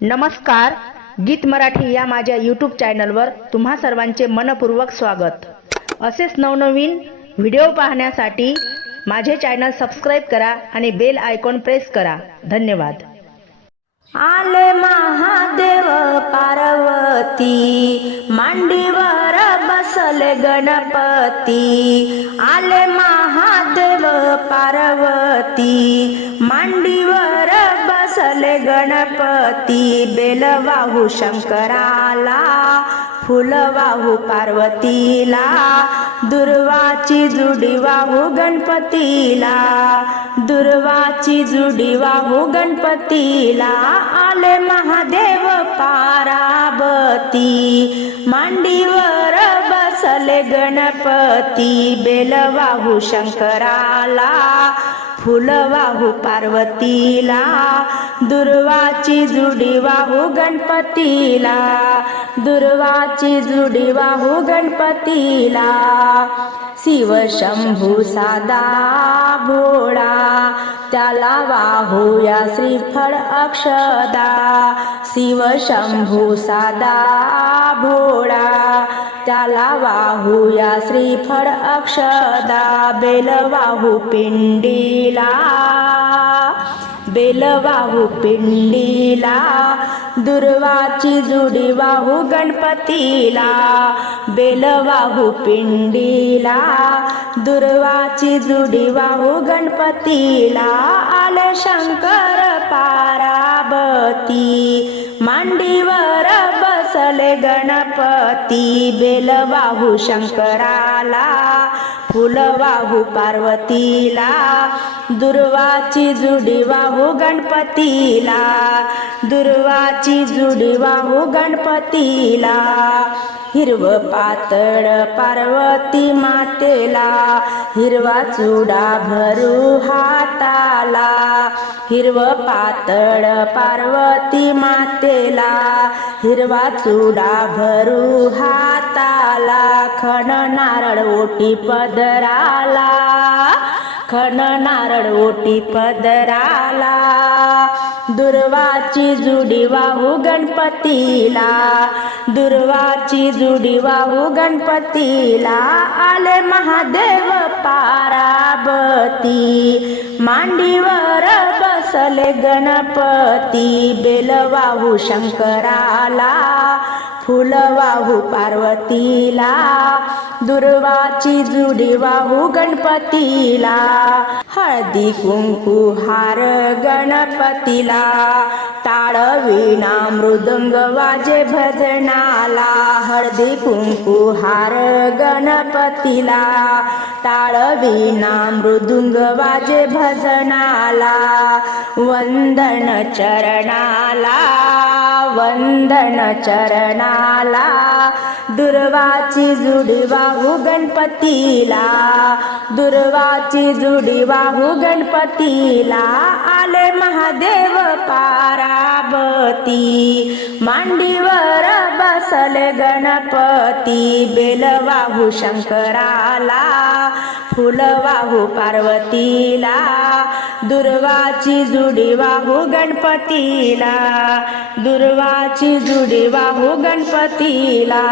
नमस्कार गीत मराठी या माझ्या यूट्यूब चॅनलवर तुम्हा सर्वांचे मनपूर्वक स्वागत. असेच नवनवीन व्हिडिओ पाहण्यासाठी माझे चॅनल सबस्क्राईब करा आणि बेल आयकॉन प्रेस करा. धन्यवाद. आले महादेव पार्वती मांडीवर बसले गणपती. आले महादेव पार्वती मांडीवर बस गणपती बेलवाहू शंकराला फुल वाहू पार्वतीला दुर्वाची जुडी वाहू गणपतीला दुर्वाची जुडी वाहू गणपतीला आले महादेव पाराबती. मांडीवर बसले गणपती बेलवाहू शंकराला फुल वाहू पार्वतीला दुर्वाची जुडी वाहू गणपतीला दुर्वाची जुडी वाहू गणपतीला. शिव शंभू सादा भोळा त्याला वाहूया श्रीफळ अक्षदा. शिव शंभू सादा भोळा त्याला वाहूया श्रीफळ अक्षदा बेलवाहू पिंडीला. बेलवाहू पिंडीला. दुर्वाची जुडी वाहू गणपतीला. बेलवाहू पिंडीला. दुर्वाची जुडी वाहू गणपतीला. आल शंकर पाराबती मांडीवर बसले गणपती बेल वाहू शंकराला फुल वाहू पार्वतीला दुर्वाची जुडी वाहू गणपतीला दुर्वाची जुडी वाहू गणपतीला हिरव पातळ पार्वती मातेला हिरवा चुडा भरू हाताला हिरव पातळ पार्वती मातेला हिरवा चुडा भरू हाताला खण नारळ ओटी पदराला. खण नारळ ओटी पदराला. दुर्वाची जुडी वाहू गणपतीला. दुर्वाची जुडी वाहू गणपतीला. आले महादेव पाराबती मांडीवर बसले गणपती बेलवाहू शंकराला. फुल वाहू पार्वतीला दुर्वाची जुडी वाहू गणपतीला हळदी कुंकू हार गणपतीला टाळ विणा मृदंग वाजे भजनाला हळदी कुंकू हार गणपतीला टाळ विणा मृदुंग वाजे भजनाला वंदन चरणाला वंदन चरणा चरणाला दुर्वाची जुडी वाहू हो गणपतीला. दुर्वाची जुडी वाहू हो गणपतीला. आले महादेव पाराबती मांडीवर बसले गणपती. बेल वाहू हो शंकराला. फुल वाहू पार्वतीला दुर्वाची जुडी वाहू गणपतीला दुर्वाची जुडी वाहू गणपतीला.